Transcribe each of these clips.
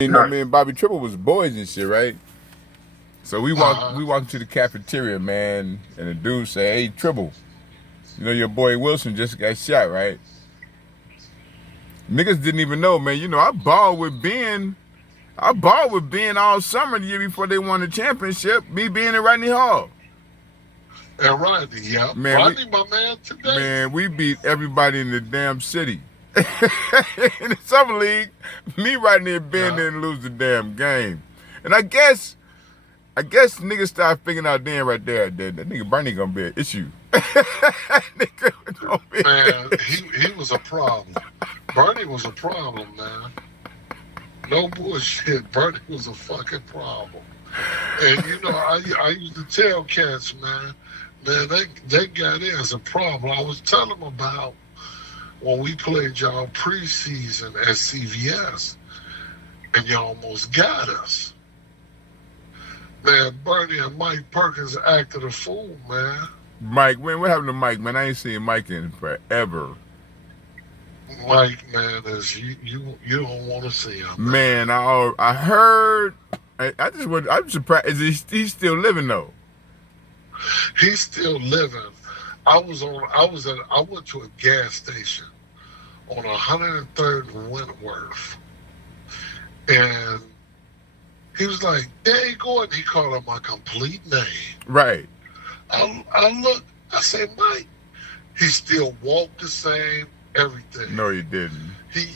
You know, me and Bobby Triple was boys and shit, right? So we walked into the cafeteria, man, and the dude said, "Hey, Triple, you know your boy Wilson just got shot, right?" Niggas didn't even know, man. You know, I balled with Ben. I balled with Ben all summer the year before they won the championship. Me being in Rodney Hall. And Rodney, yeah. Man, Rodney, my man, today. Man, we beat everybody in the damn city. In the summer league, me, Rodney, and Ben didn't lose the damn game. And I guess niggas started figuring out then right there that nigga Bernie gonna be an issue. Man, he was a problem. Bernie was a problem, man. No bullshit. Bernie was a fucking problem. And you know, I used to tell cats, man, that guy there is a problem. I was telling them about when we played y'all preseason at CVS, and y'all almost got us. Man, Bernie and Mike Perkins acted a fool, man. Mike, man, what happened to Mike, man? I ain't seen Mike in forever. Mike, man, is you don't want to see him. Man, I heard. I'm surprised. Is he's still living though? He's still living. I went to a gas station on 103rd and Wentworth, and he was like, "Hey, Gordon." He called out my complete name. Right. I looked. I said, "Mike." He still walked the same. Everything. No, he didn't. He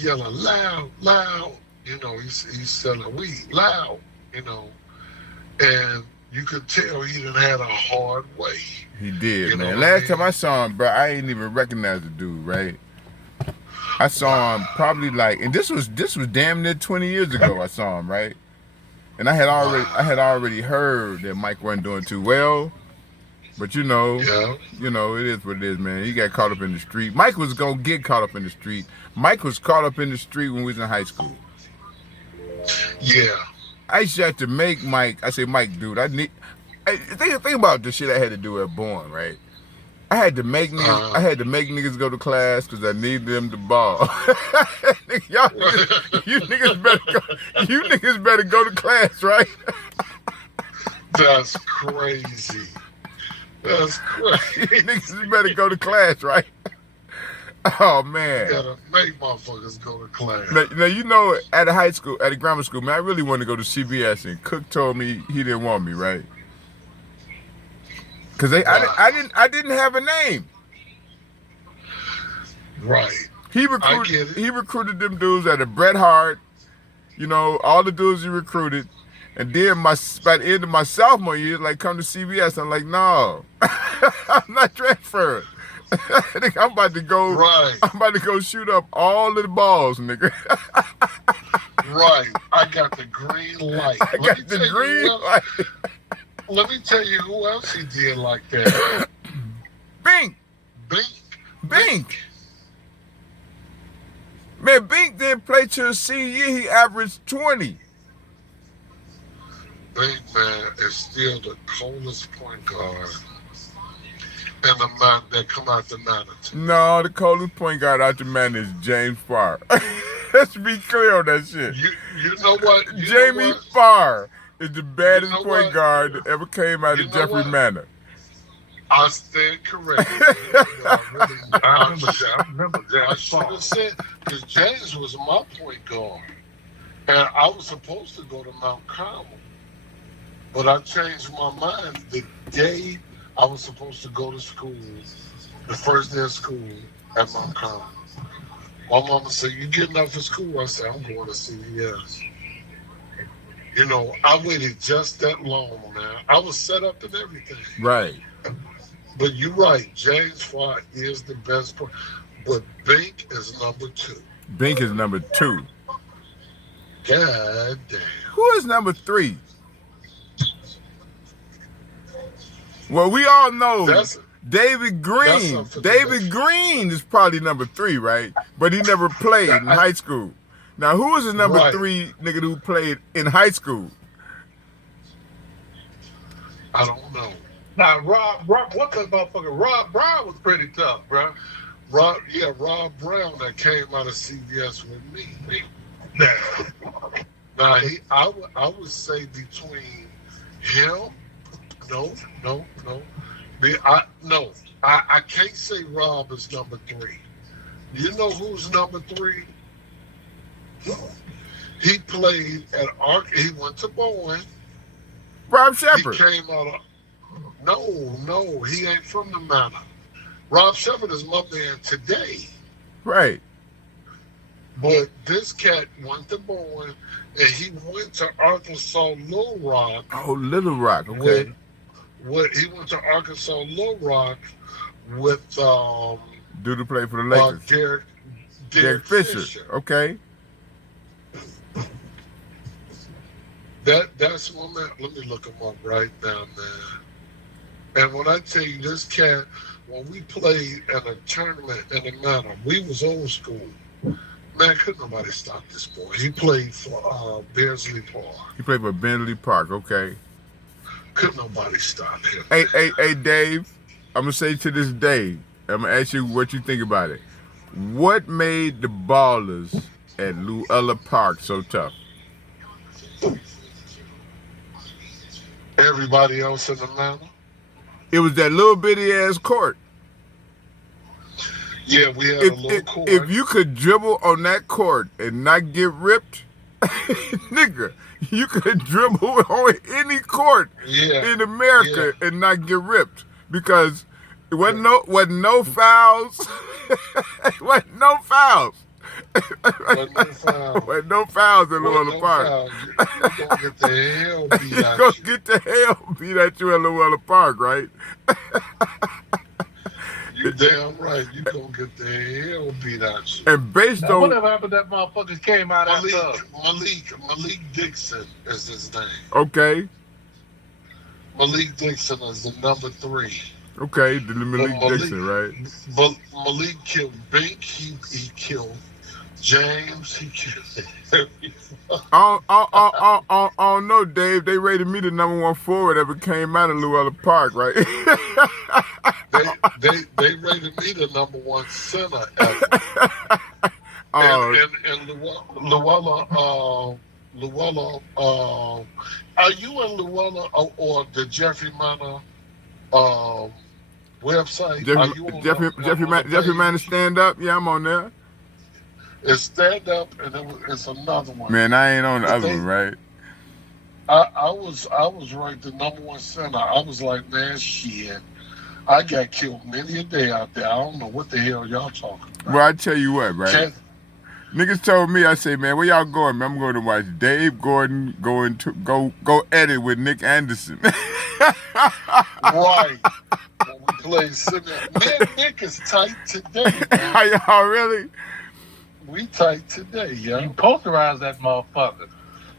yelling loud, loud. You know, he's selling weed loud. You know, and you could tell he done had a hard way. He did, man. Last time I saw him, bro, I ain't even recognize the dude, right? I saw him probably like, and this was damn near 20 years ago. I saw him, right? And I had already heard that Mike wasn't doing too well. But you know, it is what it is, man. He got caught up in the street. Mike was gonna get caught up in the street. Mike was caught up in the street when we was in high school. Yeah. I used to have to make Mike. I say, Mike, dude, think about the shit I had to do at Bourne, right? I had to make niggas go to class because I needed them to ball. You niggas better go to class, right? That's crazy. That's crazy. Niggas better go to class, right? Oh man. You gotta make motherfuckers go to class. Now you know, at a grammar school, man, I really wanted to go to CBS, and Cook told me he didn't want me, right? Because I didn't have a name. Right. He recruited them dudes at a Bret Hart, you know, all the dudes he recruited. And then by the end of my sophomore year, like, come to CBS. I'm like, no, I'm not transferring. I'm about to go. Right. I'm about to go shoot up all of the balls, nigga. Right. I got the green light. Let me tell you who else he did like that. Bink. Man, Bink didn't play till his senior year. He averaged 20. Bink, man, is still the coldest point guard and the man that come out the Manatee. No, the coldest point guard out the man is James Farr. Let's be clear on that shit. You know what? Jamie Farr is the baddest point guard that ever came out of Jeffrey Manor. I stand corrected. I remember that. I should have said, because James was my point guard. And I was supposed to go to Mount Carmel. But I changed my mind the day I was supposed to go to school, the first day of school at Mount Carmel. My mama said, "You getting up for school?" I said, "I'm going to CVS." You know, I waited just that long, man. I was set up and everything. Right. But you're right. James Farr is the best player. But Bink is number 2. Bink is number 2. God damn. Who is number 3? Well, we all know David Green. David Green is probably number 3, right? But he never played in high school. Now, who is the number 3 nigga who played in high school? I don't know. Now, what's that motherfucker? Rob Brown was pretty tough, bro. Rob Brown that came out of CVS with me. Now I would say between him, no, no, no. No, I can't say Rob is number three. You know who's number three? He played at Ark. He went to Bowen. Rob He Shepard. came out of. No, he ain't from the Manor. Rob Shepard is my man today. Right. But this cat went to Bowen and he went to Arkansas Little Rock. Oh, Little Rock. Okay. He went to Arkansas Little Rock with Do the play for the Lakers. Derek Fisher. Okay. That's one man. Let me look him up right now, man. And when I tell you this cat, when we played in a tournament in the Manor, we was old school. Man, couldn't nobody stop this boy. He played for Beardsley Park. He played for Bentley Park. Okay. Couldn't nobody stop him. Hey, Dave. I'm gonna say to this day, I'm gonna ask you what you think about it. What made the Ballers at Luella Park so tough? Everybody else in the Manor? It was that little bitty ass court. Yeah, we had a little court. If you could dribble on that court and not get ripped, nigga, you could dribble on any court in America and not get ripped because it wasn't no fouls. wasn't no fouls. Wasn't no fouls in Luella Park. You're gonna get the hell beat You're out gonna you. get the hell beat at you at Luella Park, right? You damn right. You gonna get the hell beat out you. And based Now, on whatever happened, that motherfuckers came out after us. Malik Dixon is his name. okay, Malik Dixon is the number 3. okay, the Malik Dixon, right? But Malik killed Bink. He killed James. He killed. I don't know, Dave. They rated me the number 1 forward ever came out of Luella Park, right? they rated me the number 1 center ever. And Luella, are you in Luella or the Jeffrey Manor website? Jeffrey Manor stand up. Yeah, I'm on there. It's stand up, and it's another one. Man, I ain't on the other one, right? I was ranked the number 1 center. I was like, man, shit. I got killed many a day out there. I don't know what the hell y'all talking about. Well, I tell you what, right? Niggas told me, I say, man, where y'all going? Man, I'm going to watch Dave Gordon go edit with Nick Anderson. Right. When we played center. Man, Nick is tight today, man. Are y'all really? We tight today, yo. You posterized that motherfucker.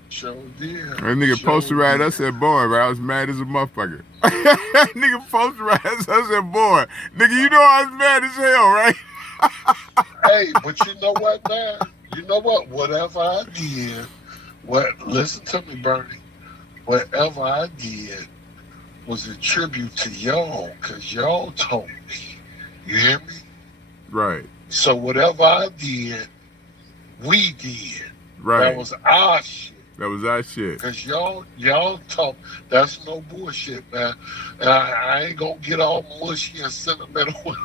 Sure did. That nigga posterized us at boy, right? I was mad as a motherfucker. Nigga posterized us at boy. Nigga, you know I was mad as hell, right? Hey, but you know what, man? You know what? Whatever I did, listen to me, Bernie. Whatever I did was a tribute to y'all, because y'all told me. You hear me? Right. So whatever I did, we did. Right. That was our shit. That was our shit. Because y'all talk, that's no bullshit, man. And I ain't gonna get all mushy and sentimental.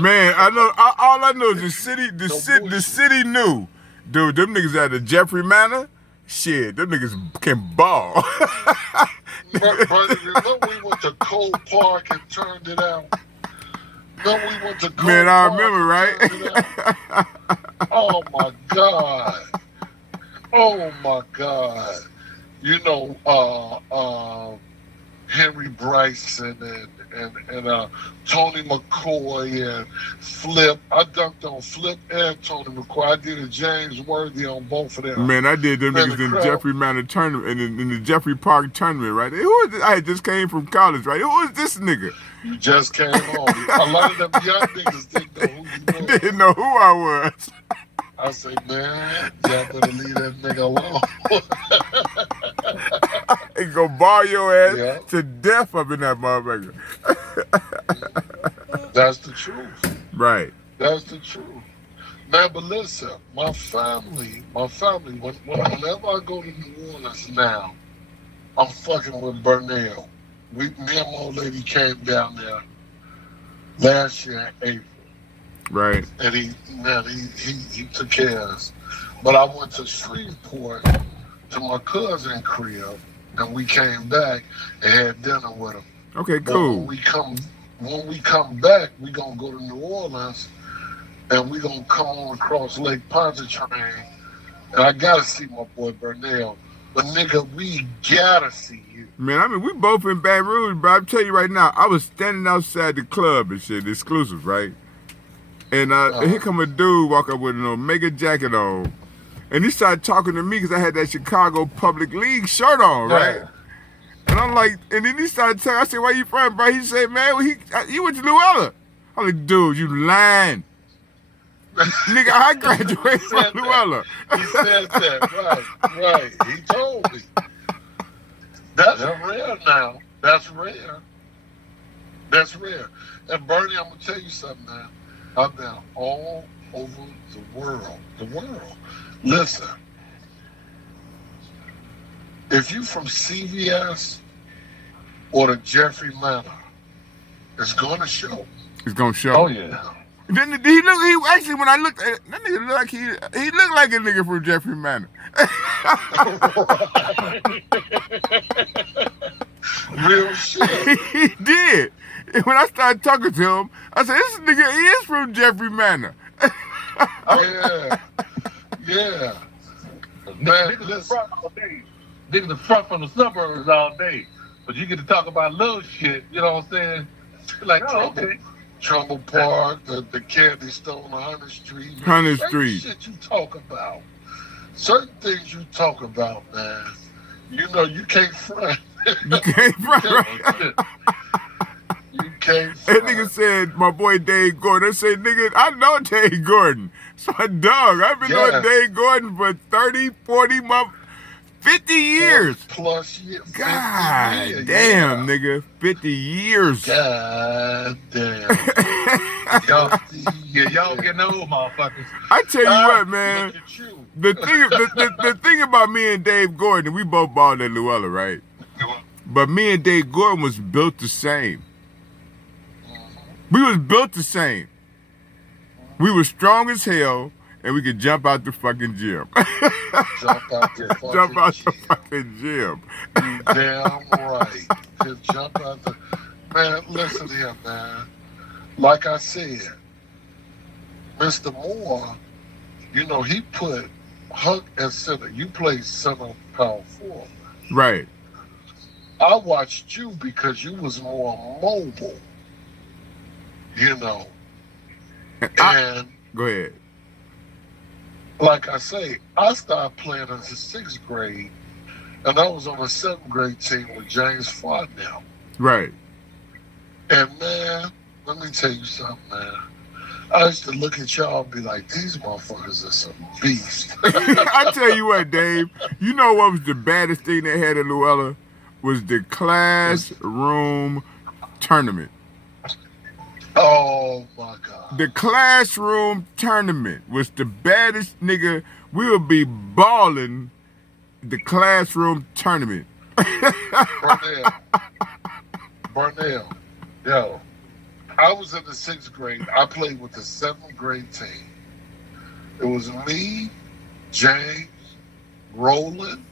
Man, I know. All I know is the city knew. Dude, them niggas at the Jeffrey Manor, shit, them niggas can ball. But remember we went to Cole Park and turned it out? No, we went to Cole Man, I Park remember, right? Oh my God. Oh my God. You know, Henry Bryson and Tony McCoy and Flip. I dunked on Flip and Tony McCoy. I did a James Worthy on both of them. Man, I did them niggas in the Jeffrey Manor tournament, in the Jeffrey Park tournament, right? Who is this? I just came from college, right? Who is this nigga? You just came on. A lot of them young niggas didn't know who you were. Didn't know who I was. I say, man, y'all better leave that nigga alone. He go bar your ass to death up in that motherfucker. That's the truth. Right. That's the truth. Man, but listen, whenever I go to New Orleans now, I'm fucking with Burnell. Me and my old lady came down there last year in April, Right. and he took care of us. But I went to Shreveport to my cousin crib, and we came back and had dinner with him. Okay, But cool. when we come back, we gonna go to New Orleans, and we gonna come on across Lake Pontchartrain, and I gotta see my boy Burnell. But nigga, we gotta see you. Man, I mean, we both in Baton Rouge, but I'm telling you right now, I was standing outside the club and shit, exclusive, right? And here come a dude walk up with an Omega jacket on, and he started talking to me because I had that Chicago Public League shirt on, right? Yeah. And I'm like, and then he started telling, I said, where you from, bro? He said, man, he went to Luella. I'm like, dude, you lying. Nigga, I graduated from Luella. He said that, right. He told me. That's rare now. That's rare. And Bernie, I'm gonna tell you something, man. I've been all over the world. Listen, if you from CVS or the Jeffrey Manor, it's gonna show. It's gonna show. Oh yeah. Then he actually, when I looked at that nigga looked like he looked like a nigga from Jeffrey Manor. Real shit. He did. And when I started talking to him, I said, this nigga is from Jeffrey Manor. Yeah. Niggas in front all day. Niggas in front from the suburbs all day. But you get to talk about little shit, you know what I'm saying? Like, oh, okay. Trumbull Park, the candy store on 100th Street. 100th Certain Street. shit you talk about. Certain things you talk about, man. You know, you can't front. You can't front, right? You can't That front. nigga said, my boy Dave Gordon. I said, nigga, I know Dave Gordon. So, dog, I've been knowing Dave Gordon for 30, 40 months, 50 years. Plus years. God years, damn, nigga. 50 years. God damn. Y'all getting old, motherfuckers. I tell you what, man. Look at you. The thing about me and Dave Gordon, we both balled at Luella, right? But me and Dave Gordon was built the same. We was built the same. We were strong as hell, and we could jump out the fucking gym. Jump out the fucking Jump out the gym. fucking gym. You damn right. Just jump out the... Man, listen here, man. Like I said, Mr. Moore, you know, he put Huck at center. You played center power forward. Right. I watched you because you was more mobile, you know. And Go ahead. like I say, I started playing in the 6th grade, and I was on the 7th grade team with James Farnell. Right. And man, let me tell you something, man. I used to look at y'all and be like, these motherfuckers are some beasts. I tell you what, Dave, you know what was the baddest thing they had at Luella? Was the classroom tournament. Oh my God. The classroom tournament was the baddest, nigga. We would be balling the classroom tournament. Burnell. Yo, I was in the 6th grade. I played with the 7th grade team. It was me, James, Roland,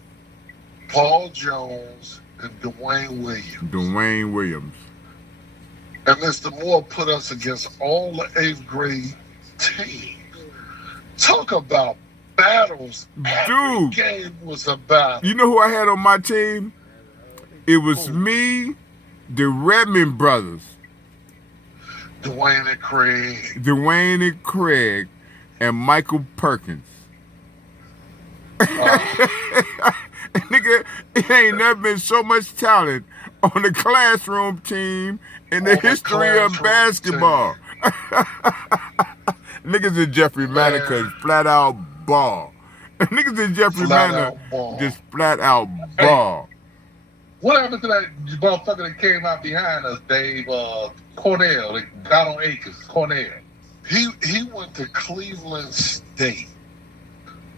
Paul Jones, and Dwayne Williams. And Mr. Moore put us against all the 8th grade teams. Talk about battles. Every Dude. game was a battle. You know who I had on my team? It was me, the Redmond brothers. Dwayne and Craig, and Michael Perkins. Nigga, it ain't never been so much talent on the classroom team in the history of basketball. Niggas in Jeffrey Manor could flat out ball. Niggas in Jeffrey Manor just flat out ball. What happened to that motherfucker that came out behind us, Dave? Cornell, that got on Acres. Cornell. He went to Cleveland State.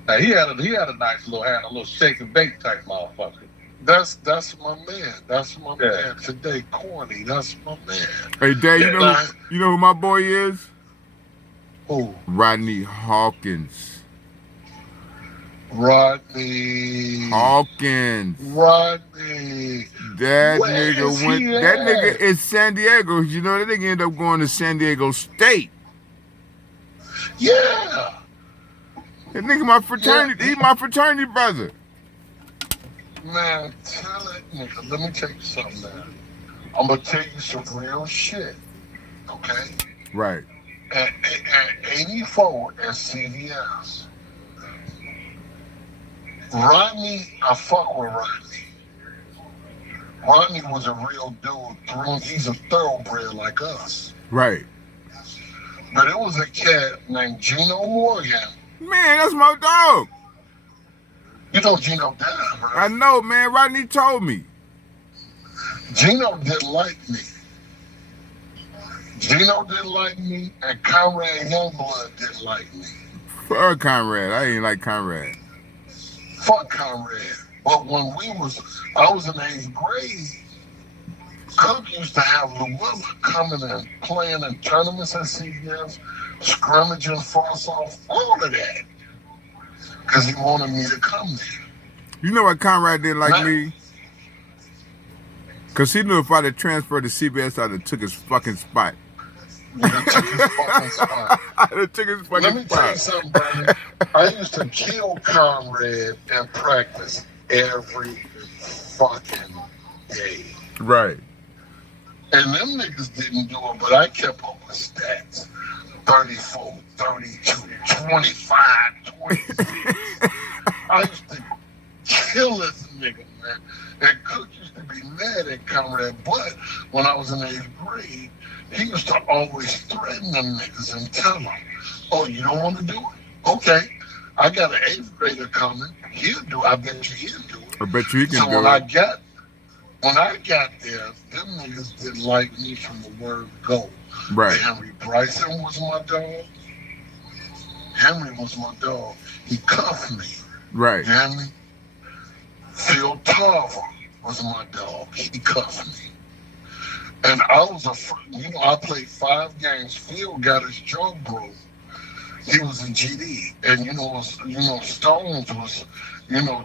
Now, he had a nice little hand, a little shake and bake type motherfucker. That's my man. That's my Yeah. man today. Corny. That's my man. Hey, Dad, Yeah. you know who my boy is? Who? Rodney Hawkins. Rodney. Hawkins. Rodney. That Where nigga is went. he That at? nigga is San Diego. You know that nigga ended up going to San Diego State. Yeah. That nigga my fraternity. Yeah. He my fraternity brother. Man, tell it, nigga. Let me tell you something, man. I'm gonna tell you some real shit. Okay. Right. At 84 at CVS. Rodney, I fuck with Rodney. Rodney was a real dude. He's a thoroughbred like us. Right. But it was a cat named Gino Morgan. Man, that's my dog. You know Gino died, I right? know, man. Rodney told me. Gino didn't like me. Gino didn't like me, and Conrad Youngblood didn't like me. Fuck Conrad. I ain't like Conrad. Fuck Conrad. But when I was in 8th grade, Cook used to have Luella coming and playing in tournaments at CBS, scrimmaging for us off, all of that. Because he wanted me to come there. You know what Conrad didn't like Nah. me? Because he knew if I'd have transferred to CBS, I'd have took his fucking spot. Nigga took his fucking spot. I'd have took his Let me fucking tell you spot. something, buddy. I used to kill Conrad in practice every fucking day. Right. And them niggas didn't do it, but I kept up with stats. 34, 32, 25, 26. I used to kill this nigga, man. And Cook used to be mad at Conrad, but when I was in 8th grade, he used to always threaten them niggas and tell them, oh, you don't want to do it? Okay. I got an 8th grader coming. He'll do it. I bet you he'll do it. I bet you he can So do when it. I got there, them niggas didn't like me from the word go. Right. Henry Bryson was my dog. Henry was my dog. He cuffed me. Right. You hear me? Phil Tarver was my dog. He cuffed me. And I played 5 games. Phil got his jaw broke. He was in GD. And Stones was,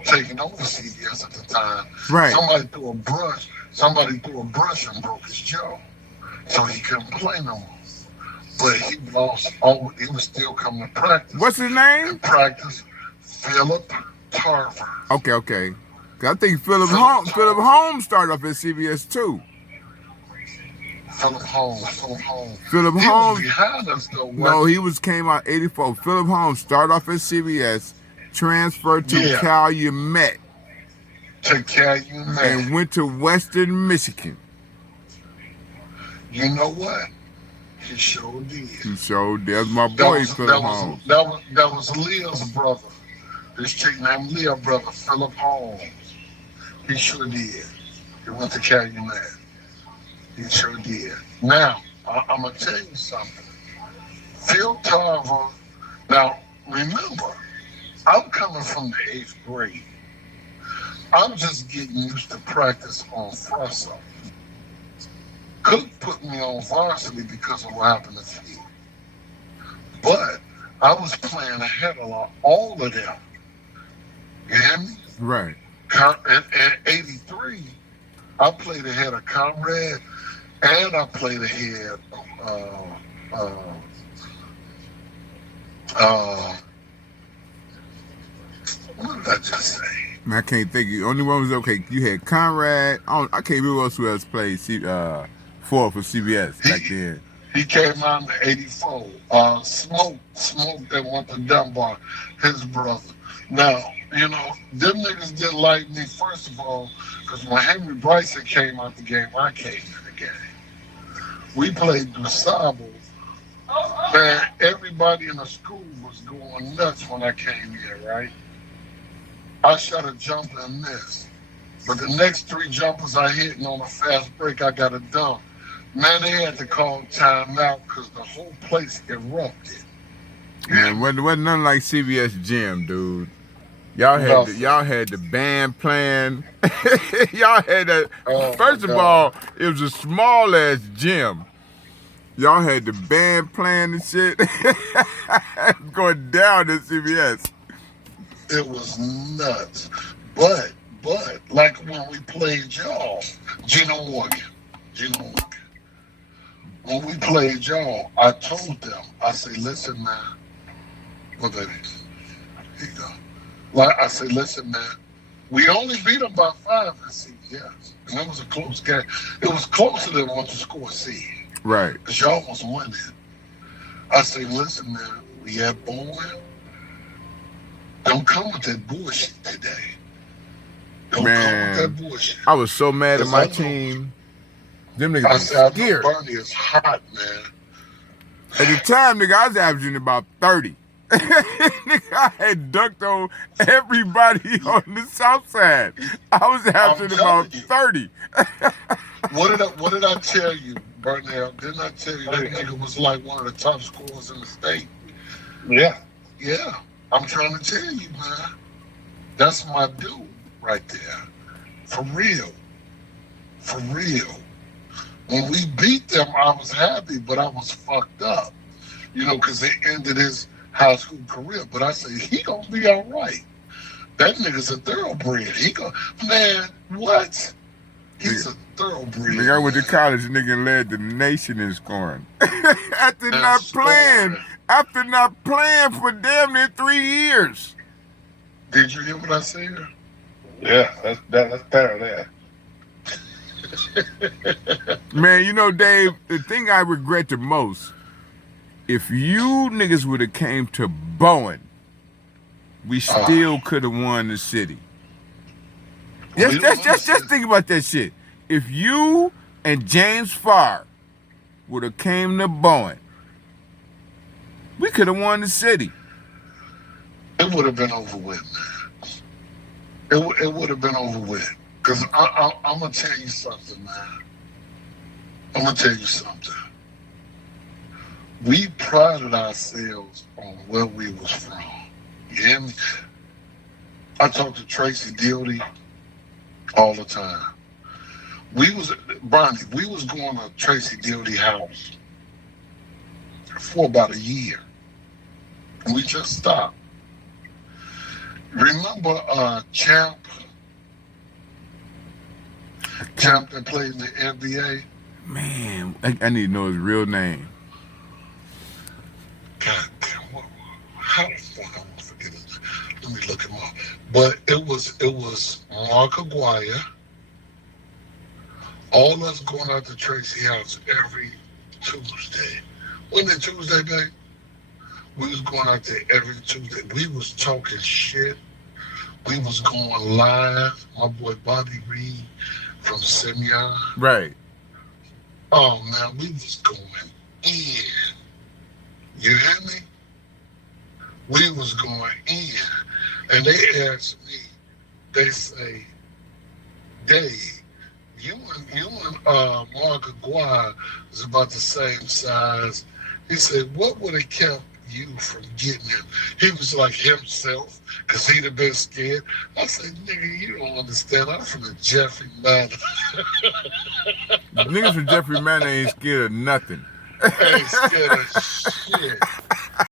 taking over CBS at the time. Right. Somebody threw a brush and broke his jaw. So he couldn't play no more. But he lost he was still coming to practice. What's his name? In practice, Philip Tarver. Okay. 'Cause I think Philip Holmes started off at CBS too. Philip Holmes. Philip He Holmes. was behind us though. No, he came out 84. Philip Holmes started off at CBS, transferred to Yeah. Calumet, To Calumet. and went to Western Michigan. You know what? He sure did. So there's my boy Philip Holmes. That was Leah's brother. This chick named Leah's brother, Philip Holmes. He sure did. He went to Calumet. He sure did. Now, I'm going to tell you something. Phil Tarver, now, remember, I'm coming from the 8th grade. I'm just getting used to practice on Fresso. Cook put me on varsity because of what happened to Phil. But I was playing ahead of all of them. You hear me? Right. At 83, I played ahead of Conrad, and I played ahead of what did I just say? Man, I can't think. The only one was okay. You had Conrad. I can't remember who else played for CBS back then. He came out in 84. Smoke that went to Dunbar, his brother. Now, them niggas didn't like me, first of all, because when Henry Bryson came out the game, I came in the game. We played DuSable. Man, everybody in the school was going nuts when I came here, right? I shot a jumper and missed. But the next 3 jumpers I hit, and on a fast break, I got a dunk. Man, they had to call timeout because the whole place erupted. Man, wasn't nothing like CBS Gym, dude. Y'all had the band playing. Y'all had that. First of all, it was a small ass gym. Y'all had the band playing and shit. Going down at CBS. It was nuts. But like when we played y'all, Gino Morgan. When we played y'all, I told them, I say, listen, man. Well, baby, here you go. Like I said, listen, man, we only beat them by 5 in CBS. And that was a close game. It was closer than what to score seed. Right. Because y'all almost won it. I say, listen, man, we at Bowen. Don't come with that bullshit today. Don't come with that bullshit. I was so mad at my team. Them niggas I said, scared. I know Bernie is hot, man. At the time, nigga, I was averaging about 30. Nigga, I had dunked on everybody on the south side. I was averaging about 30. What did I tell you, Burnell? Didn't I tell you that nigga was like one of the top scorers in the state? Yeah. Yeah. I'm trying to tell you, man. That's my dude right there. For real. For real. When we beat them, I was happy, but I was fucked up. You know, because they ended his high school career. But I say, he gonna be all right. That nigga's a thoroughbred. Man, what? He's a thoroughbred. Nigga, I went to college, nigga led the nation in scoring. After not playing for damn near 3 years. Did you hear what I said? Yeah, that's fair there. Man, you know, Dave, the thing I regret the most, if you niggas would have came to Bowen, we still could have won the city. Just think about that shit. If you and James Farr would have came to Bowen, we could have won the city. It would have been over with, man. It would have been over with. Because I'm going to tell you something, man. I'm going to tell you something. We prided ourselves on where we was from. You hear me? I talk to Tracy Dildy all the time. Bonnie, we was going to Tracy Dildy house for about a year. We just stopped. Remember Champ that played in the NBA? Man, I need to know his real name. God damn, how the fuck I'm gonna forget it? Let me look him up. But it was Mark Aguirre. All us going out to Tracy house every Tuesday. Wasn't it Tuesday, babe? We was going out there every Tuesday. We was talking shit. We was going live. My boy Bobby Reed from Simeon. Right. Oh man, we was going in. You hear me? We was going in. And they asked me, they say, Dave, you and Mark Aguirre is about the same size. He said, what would have kept you from getting him? He was like himself, because he'd have been scared. I said, nigga, you don't understand. I'm from the Jeffrey Manor. Niggas from Jeffrey Manor ain't scared of nothing. Ain't scared of shit.